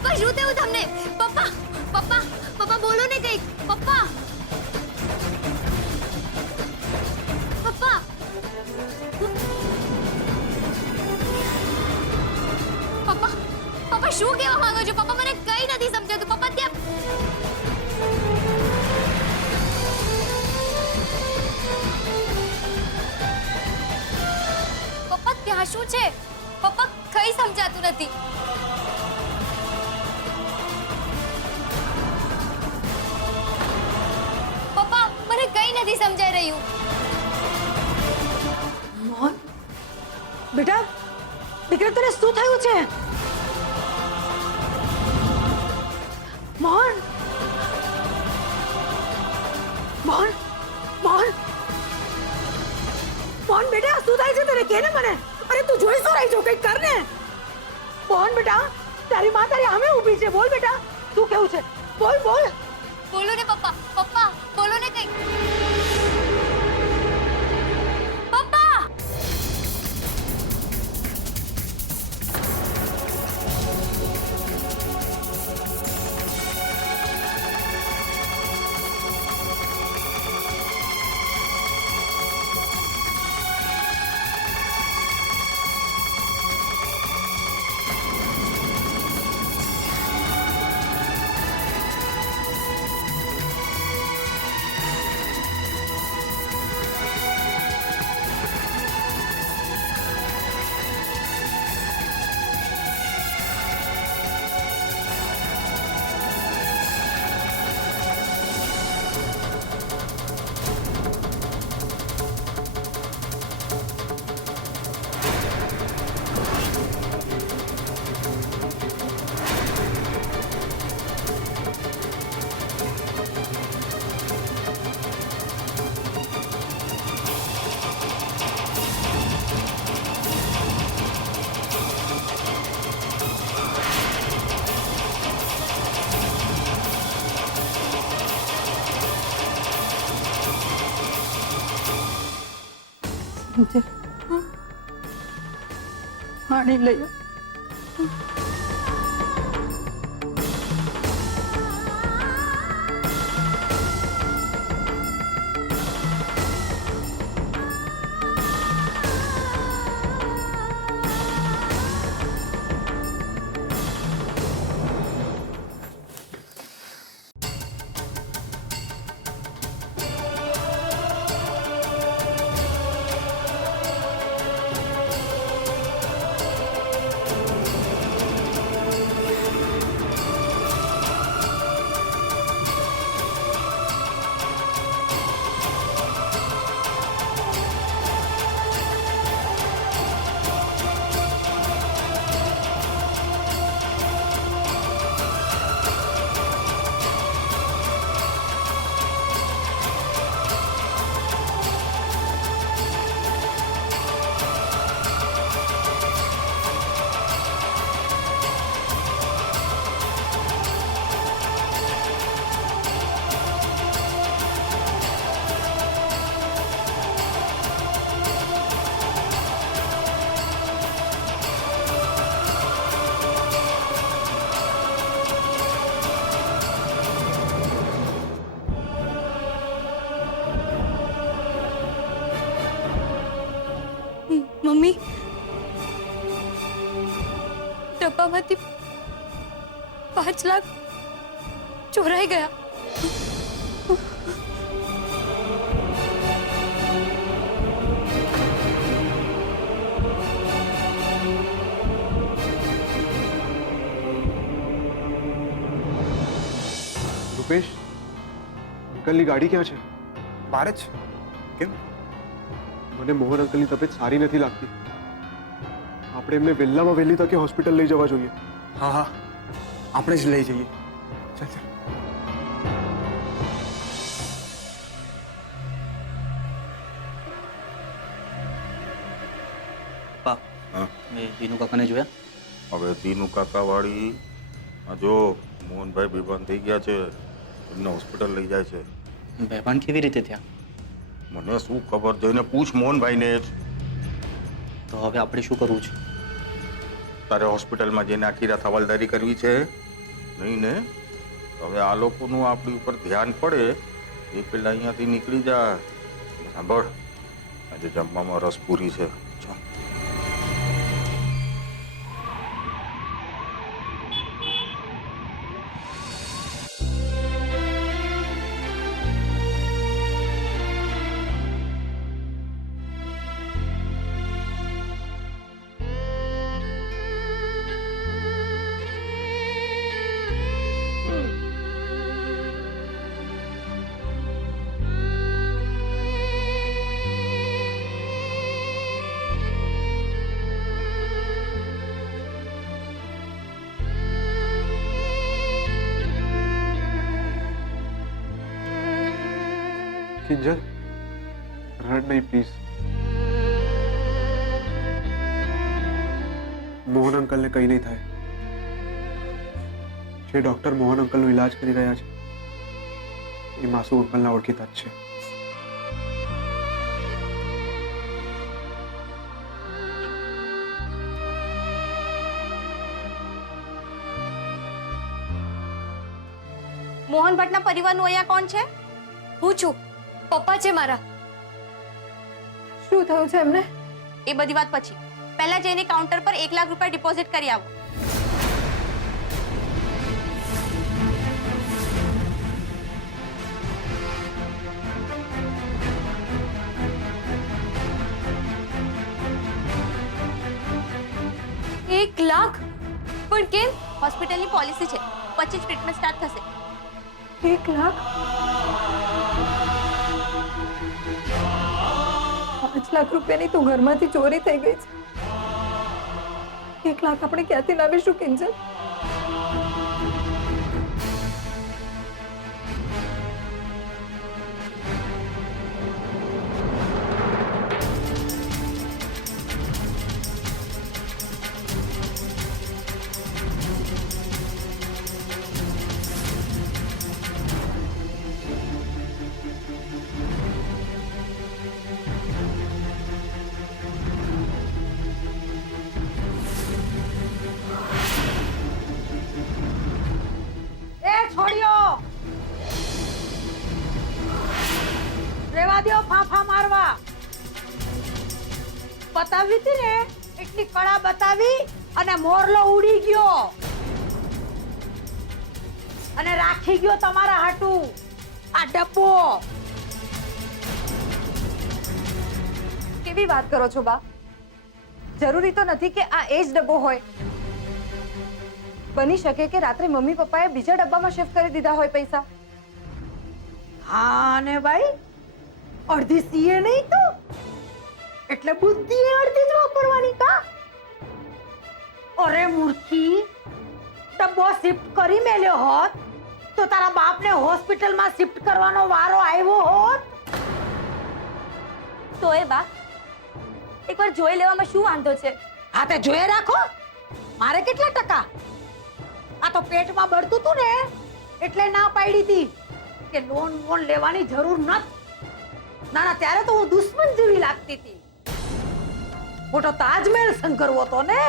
પપ્પા શું થયું તમને? પપ્પા પપ્પા પપ્પા બોલો ને કંઈક. પપ્પા પપ્પા પપ્પા પપ્પા શું કહેવા માંગો છો? પપ્પા મને કઈ નથી સમજાતું. પપ્પા ત્યાં પપ્પા ત્યાં શું છે? પપ્પા કઈ સમજાતું નથી. પપ્પા મને કઈ નથી સમજાઈ રહ્યું. મોહન બેટા, દીકરા તને શું થયું છે? મોહન મોહન મોહન મોહન બેટા, શું થાય છે તને? કે ને મને. અરે તું જોઈ શું રહી છો? કંઈક કર ને. મોહન બેટા, તારી માં તારી સામે ઊભી છે. બોલ બેટા, શું કેવું છે? બોલ બોલ. બોલો ને પપ્પા. પપ્પા બોલો ને કંઈક. પપ્પા પાણી લઈ મમ્મી ડબ્બામાંથી 5 લાખ ચોરાઈ ગયા. રૂપેશ, અંકલની ગાડી ક્યાં છે? બહાર જ. કેમ? મને મોહન અંકલની તબિયત સારી નથી લાગતી. આપણે એમને વહેલામાં વહેલી તકે હોસ્પિટલ લઈ જવા જોઈએ. હા હા, આપણે જ લઈ જઈએ. ચાલ ચાલ. પપ્પા, મેં દીનુ કાકાને જોયા. હવે દીનુ કાકા વાળી જો મોહનભાઈ બેભાન થઈ ગયા છે, એમને હોસ્પિટલ લઈ જાય છે. બેભાન કેવી રીતે થયા? મને શું ખબર, જઈને પૂછ મોહનભાઈને જ. તો હવે આપણે શું કરવું છે? તારે હોસ્પિટલમાં જઈને આખી રાત હવાલદારી કરવી છે નહીં ને? હવે આ લોકોનું આપણી ઉપર ધ્યાન પડે એ પેલા અહીંયાથી નીકળી જા. સાંભળ, આજે જમવામાં રસ પૂરી છે. ચાલ. કિંજલ, રડ નહીં પ્લીઝ. મોહન અંકલને કંઈ નહીં થાય. જે ડોક્ટર મોહન અંકલનો ઈલાજ કરી રહ્યા છે એ માસુ અંકલના ઓળખીતા જ છે. મોહન ભટ્ટના પરિવારનું અહીંયા કોણ છે? હું છું. પપ્પા છે મારા. શું થયું છે એમને? એ બધી વાત પછી. પહેલા જઈને કાઉન્ટર પર 1 લાખ રૂપિયા ડિપોઝિટ કરી આવો. એક લાખ? પણ કેમ? હોસ્પિટલની પોલિસી છે. પછી જ ટ્રીટમેન્ટ સ્ટાર્ટ થશે. 1 લાખ? 5 લાખ રૂપિયાની તો ઘરમાંથી ચોરી થઈ ગઈ છે. 1 લાખ આપણે ક્યાંથી લાવીશું કિંજલ? છોડ્યો રેવા દો. ફાફા મારવા બતાવી હતી ને એટલી કળા બતાવી અને મોરલો ઉડી ગયો અને રાખી ગયો તમારા હાટું આ ડબ્બો. કેવી વાત કરો છો બા? જરૂરી તો નથી કે આ એ જ ડબ્બો હોય. બની શકે કે રાત્રે મમ્મી પપ્પાએ બીજા ડબ્બામાં શિફ્ટ કરી દીધા હોય પૈસા. હા ને ભાઈ, અડધી સીએ નહીં તો એટલે બુદ્ધિ અડધી જ વાપરવાની કા? અરે મૂર્ખી, ડબ્બો શિફ્ટ કરી મેલ્યો હોત તો તારા બાપને હોસ્પિટલમાં શિફ્ટ કરવાનો વારો આવ્યો હોત. તો એ બા એકવાર જોઈ લેવામાં શું વાંધો છે? હા તે જોઈ રાખો. મારે કેટલા ટકા? આ તો પેટમાં બળતું તું ને એટલે ના પાડી હતી કે લોન લેવાની જરૂર નથી. ના ના, ત્યારે તો હું દુશ્મન જેવી લાગતી હતી. મોટો તાજમહેલ શંકરવો તો ને.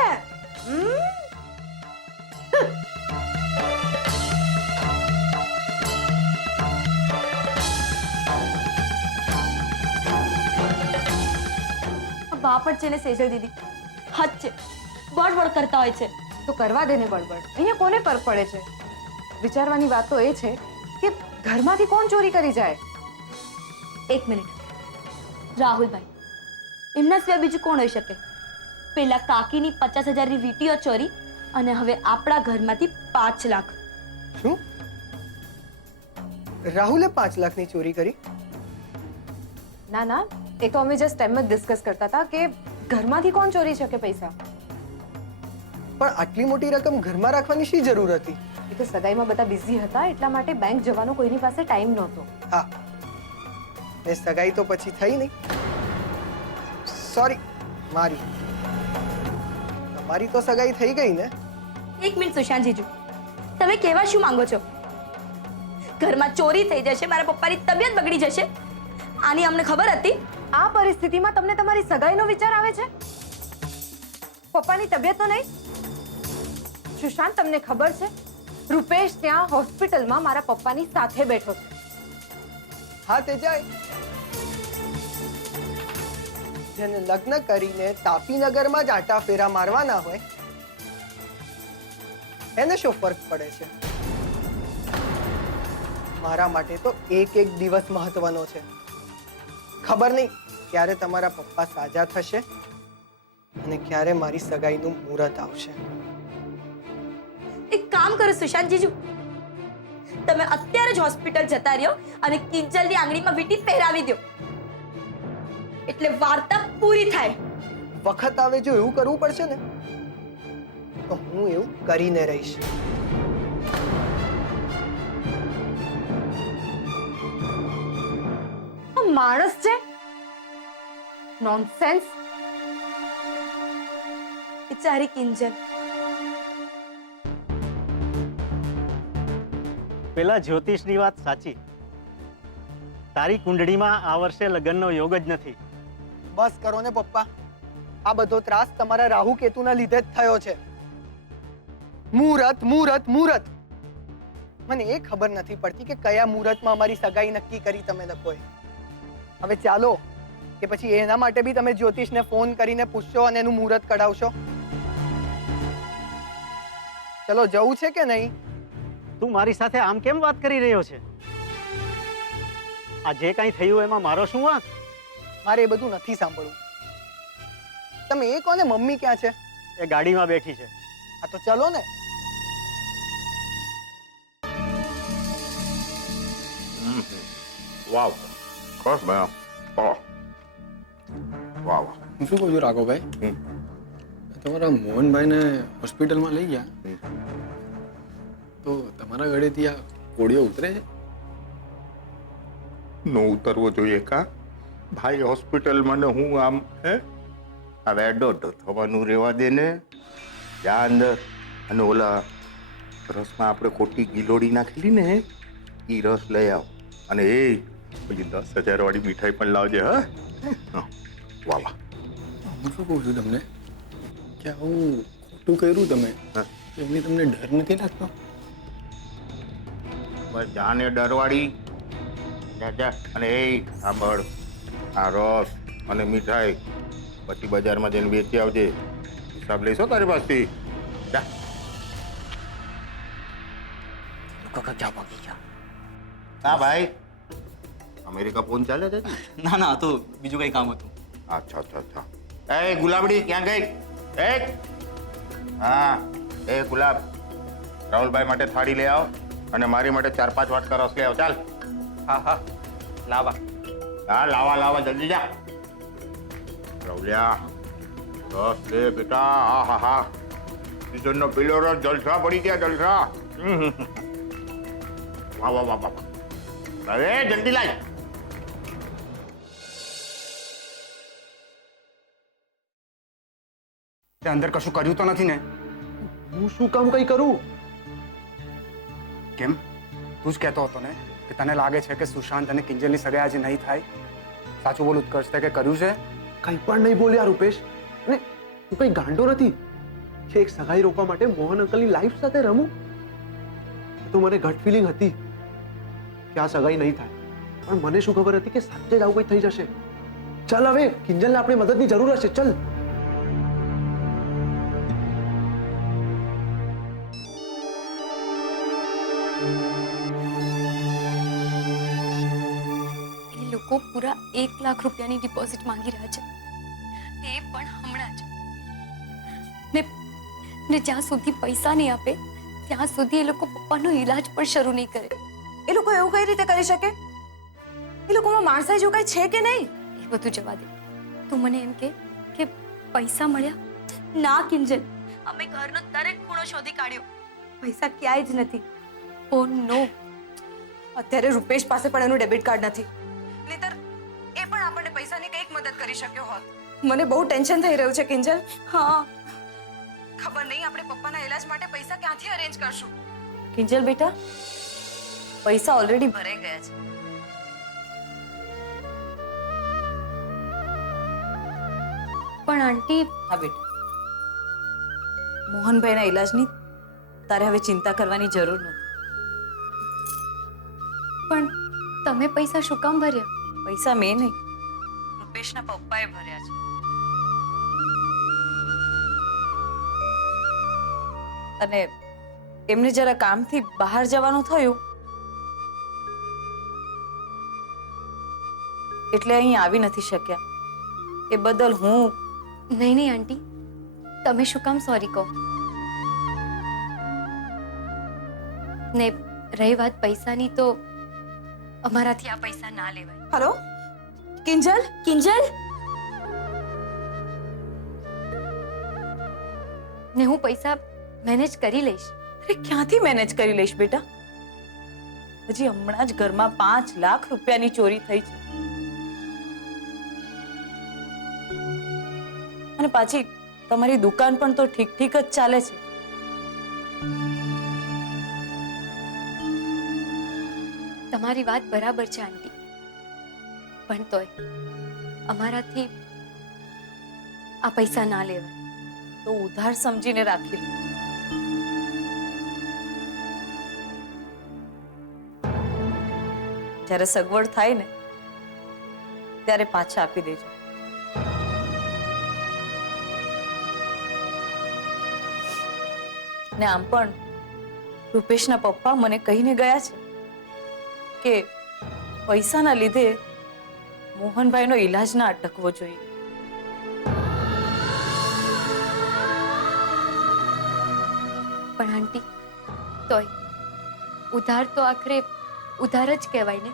બાપટ છે ને સેજલ દીદી, હદ છે. બડબડ કરતા હોય છે. તો કરવા દે ને બળબડ. અહીંયા કોને ફરક પડે છે? વિચારવાની વાત તો એ છે કે ઘરમાંથી કોણ ચોરી કરી જાય. 1 મિનિટ. રાહુલભાઈ, એમના સિવાય બીજું કોણ હોઈ શકે? પેલા કાકીની 50,000ની વીટીઓ ચોરી અને હવે આપણા ઘરમાંથી 5 લાખ. શું? રાહુલે 5 લાખની ચોરી કરી? ના ના, એ તો અમે જસ્ટ એમ જ ડિસ્કસ કરતા હતા કે ઘરમાંથી કોણ ચોરી શકે પૈસા. પણ આટલી મોટી રકમ ઘરમાં રાખવાની શી જરૂર હતી? એ તો સગાઈમાં બધા બિઝી હતા એટલા માટે બેંક જવાનો કોઈની પાસે ટાઈમ નહોતો. હા, ને સગાઈ તો પછી થઈ નહીં. સોરી, મારી. તમારી તો સગાઈ થઈ ગઈ ને? 1 મિનિટ સુશાંત જીજુ, તમે કહેવા શું માંગો છો? ઘરમાં ચોરી થઈ જશે, મારા પપ્પાની તબિયત બગડી જશે, આની અમને ખબર હતી? આ પરિસ્થિતિમાં તમને તમારી સગાઈનો વિચાર આવે છે? પપ્પાની તબિયત તો નહીં? સુશાંત, તમને ખબર છે રૂપેશ ત્યાં હોસ્પિટલમાં મારા પપ્પાની સાથે બેઠો છે. હા તે જાય. જેને લગ્ન કરીને તાપીનગરમાં જ આટા ફેરા મારવાના હોય એને શું ફરક પડે છે? મારા માટે તો એક એક દિવસ મહત્વનો છે. ખબર નહીં ક્યારે તમારા પપ્પા સાજા થશે અને ક્યારે મારી સગાઈનું મુહૂર્ત આવશે. એક કામ કરો સુશાંત જીજુ, તમે અત્યારે જ હોસ્પિટલ જતા રહ્યો અને કિંજલની આંગળીમાં વીંટી પહેરાવી દો, એટલે વાર્તા પૂરી થાય. વખત આવે જો એવું કરવું પડશે ને તો હું એવું કરીને રહીશ. આ માણસ છે, નોનસેન્સ. બિચારી કિંજલ. પેલા જ્યોતિષની વાત સાચી. તારી કુંડળીમાં આ વર્ષે લગ્નનો યોગ જ નથી. બસ કરો ને પપ્પા, આ બધો ત્રાસ તમારા રાહુ કેતુના લીધે જ થયો છે. મુહૂર્ત મુહૂર્ત મુહૂર્ત. મને એ ખબર નથી પડતી કે કયા મુહૂર્તમાં અમારી સગાઈ નક્કી કરી તમે લોકોએ. હવે ચાલો કે પછી એના માટે બી તમે જ્યોતિષને ફોન કરીને પૂછશો અને એનું મુહૂર્ત કઢાવશો? ચલો જવું છે કે નહીં? તું મારી સાથે આમ કેમ વાત કરી રહ્યો છે? આ જે કાંઈ થયું એમાં મારો શું વાંક? મારે એ બધું નથી સાંભળવું. તમે એ કોને મમ્મી ક્યાં છે? એ ગાડીમાં બેઠી છે. હા તો ચલો ને. વાવ બસ ભાઈ વાહ વાહ. હું શું કહું છું રાઘવભાઈ, તમારા મોહનભાઈને હોસ્પિટલમાં લઈ ગયા તો તમારા ગળેથી આ કોળીઓ ઉતરે છે? નો ઉતરવો જોઈએ કા ભાઈ હોસ્પિટલમાં ને હું આમ હે હવે એડોટ થવાનું રહેવા દે ને. જા અંદર અને ઓલા રસમાં આપણે ખોટી ગિલોડી નાખેલી ને એ રસ લઈ આવ અને એ પેલી 10,000 વાળી મીઠાઈ પણ લાવજે. હા વાહ વાહ. હું શું કહું છું તમને કે આવું ખોટું કર્યું તમે, એમની તમને ડર નથી લાગતો? બસ જાને ડરવાળી. જા જા અને એ સાંભળ, આ રસ અને મીઠાઈ પછી બજારમાં જઈને વેચી આવજે. હિસાબ લઈશો તારી પાસેથી. જા. કાકા ક્યાં ભાગી ગયા? હા ભાઈ, અમેરિકા ફોન ચાલે છે? ના ના, તો બીજું કઈ કામ હતું. અચ્છા અચ્છા અચ્છા. એ ગુલાબડી ક્યાં ગઈ? એક હા એ ગુલાબ, રાહુલભાઈ માટે થાળી લઈ આવ અને મારી માટે 4-5 વાટકા રસ લઈ આવ. ચાલ. હા હા લાવા. હા લાવા લાવા જલ્દી જા. રાહુલિયા રસ લે બેટા. હા હા હા, સીઝનનો પીળો રસ જલસા પડી ગયા જલસા. વાહ વાહ વાહ વાહ. હવે જલ્દી લાય. તે અંદર કશું કર્યું તો નથી ને? હું શું કામ કઈ કરું? કેમ? તું જ કહેતો હતો ને કે તને લાગે છે કે સુશાંત અને કિંજલની સગાઈ આજે નહીં થાય. સાચું બોલ ઉત્કર્ષ, તે કે કર્યું છે? કંઈ પણ નહીં બોલ્યા રૂપેશ. અને હું કઈ ગાંડો નથી કે એક સગાઈ રોકવા માટે મોહન અંકલની લાઈફ સાથે રમું. તો મને ગટ ફિલિંગ હતી કે આ સગાઈ નહીં થાય, પણ મને શું ખબર હતી કે સાચે જ આવું કંઈ થઈ જશે. ચાલ હવે કિંજલને આપણે મદદની જરૂર હશે. ચાલ. એ લોકો પૂરા 1 લાખ રૂપિયાની ડિપોઝિટ માંગી રહ્યા છે, તે પણ હમણાં જ. ને જ્યાં સુધી પૈસા નહીં આપે ત્યાં સુધી એ લોકો પપ્પાનો ઈલાજ પણ શરૂ નહીં કરે. એ લોકો એવું કઈ રીતે કરી શકે? એ લોકોમાં માણસાઈ જો કઈ છે કે નહીં? એ બધું જવા દે. તું મને એમ કે પૈસા મળ્યા? ના કિંજલ, અમે ઘરનો દરેક ખૂણો શોધી કાઢ્યો, પૈસા ક્યાંય જ નથી. ઓ નો, અત્યારે રૂપેશ પાસે પણ એનું ડેબિટ કાર્ડ નથી. નહીતર એ પણ આપણને પૈસાની કંઈક મદદ કરી શક્યો હોત. મને બહુ ટેન્શન થઈ રહ્યું છે કિંજલ. હા, ખબર નહીં આપણે પપ્પાના ઈલાજ માટે પૈસા ક્યાંથી અરેન્જ કરશું. કિંજલ બેટા, પૈસા ઓલરેડી ભરાઈ ગયા છે. પણ આંટી, હા બેટા, મોહનભાઈના ઈલાજની તારે હવે ચિંતા કરવાની જરૂર નથી. પણ તમે પૈસા શું કામ ભર્યા? પૈસા મેં નહીં, રૂપેશના પપ્પાએ ભર્યા છે. અને એમને જરા કામથી બહાર જવાનું થયું એટલે અહીં આવી નથી શક્યા. એ બદલ હું નહીં નહીં આંટી, તમે શું કામ સોરી કહો? ને રહી વાત પૈસાની, તો અમારાથી આ પૈસા ના લેવાય. હલો કિંજલ, કિંજલ, ને હું પૈસા મેનેજ કરી લઈશ. અરે ક્યાંથી મેનેજ કરી લઈશ બેટા? હજી હમણાં જ ઘરમાં 5 લાખ રૂપિયાની ચોરી થઈ છે. અને પાછી તમારી દુકાન પણ તો ઠીક ઠીક જ ચાલે છે. તમારી વાત બરાબર છે આંટી, પણ તોય અમારાથી આ પૈસા ના લેવાય. તો ઉધાર સમજીને રાખી લો. જ્યારે સગવડ થાય ને ત્યારે પાછા આપી દેજો. ને આમ પણ રૂપેશના પપ્પા મને કહીને ગયા છે કે પૈસાના લીધે મોહનભાઈનો ઈલાજ ના અટકવો જોઈએ. પણ આંટી, તોય ઉધાર તો આખરે ઉધાર જ કહેવાય ને.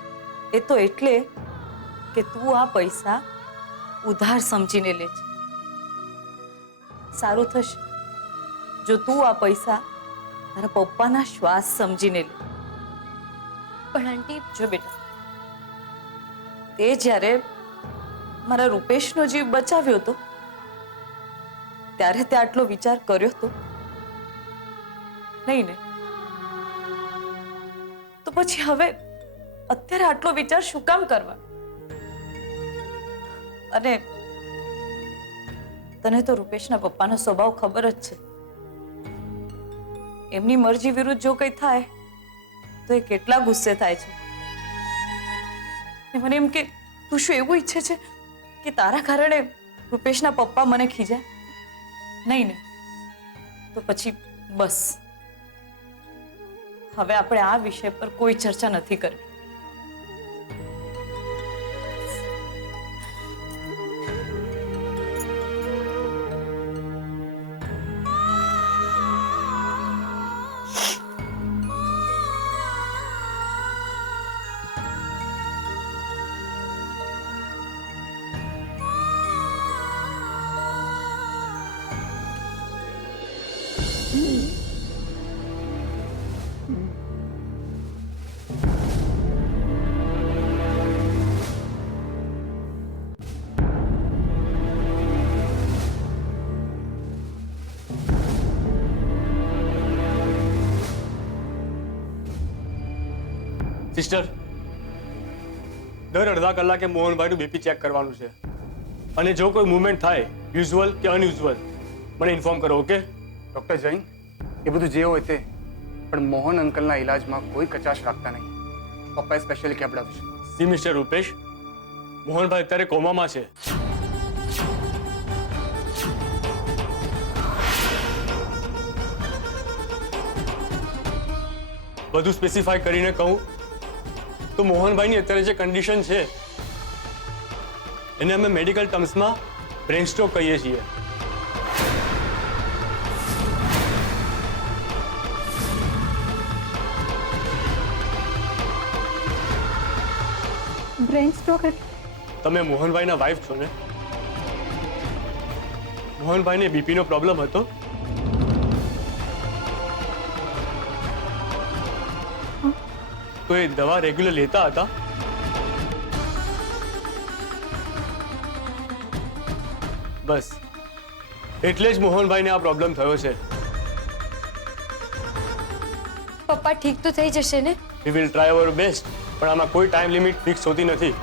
એ તો એટલે કે તું આ પૈસા ઉધાર સમજીને લે છે. સારું થશે જો તું આ પૈસા તારા પપ્પાના શ્વાસ સમજીને લે. પણ આંટી, જો બેટા, તે જ્યારે મારા રૂપેશનો જીવ બચાવ્યો હતો ત્યારે તે આટલો વિચાર કર્યો હતો નહીં ને? તો પછી હવે અત્યારે આટલો વિચાર શું કામ કરવા? અને તને તો રૂપેશના પપ્પાનો સ્વભાવ ખબર જ છે. એમની મરજી વિરુદ્ધ જો કંઈ થાય તો એ કેટલા ગુસ્સે થાય છે. મને એમ કે તું શું એવું ઈચ્છે છે કે તારા કારણે રૂપેશના પપ્પા મને ખીજાય? નહીં ને? તો પછી બસ, હવે આપણે આ વિષય પર કોઈ ચર્ચા નથી કરવી. સિસ્ટર, દર અડધા કલાકે મોહનભાઈનું બીપી ચેક કરવાનું છે, અને જો કોઈ મૂવમેન્ટ થાય યુઝ્યુઅલ કે અનયુઝ્યુઅલ મને ઇન્ફોર્મ કરો. ઓકે ડૉક્ટર જૈન, એ બધું જે હોય તે, પણ મોહન અંકલના ઈલાજમાં કોઈ કચાશ રાખતા નહીં. પપ્પાએ સ્પેશિયલી કેવડાવ્યું છે. સી મિસ્ટર રૂપેશ, મોહનભાઈ અત્યારે કોમામાં છે. બધું સ્પેસિફાઈ કરીને કહું તો મોહનભાઈની અત્યારે જે કન્ડિશન છે એને અમે મેડિકલ ટર્મ્સમાં બ્રેન સ્ટ્રોક કહીએ છીએ. Brain stroke? તમે મોહનભાઈના વાઇફ છો ને? મોહનભાઈને બીપીનો પ્રોબ્લેમ હતો. તો એ દવા રેગ્યુલર લેતા હતા? બસ એટલે જ મોહનભાઈને આ પ્રોબ્લેમ થયો છે. પપ્પા ઠીક તો થઈ જશે ને? We will try our best, પણ આમાં કોઈ ટાઈમ લિમિટ ફિક્સ હોતી નથી.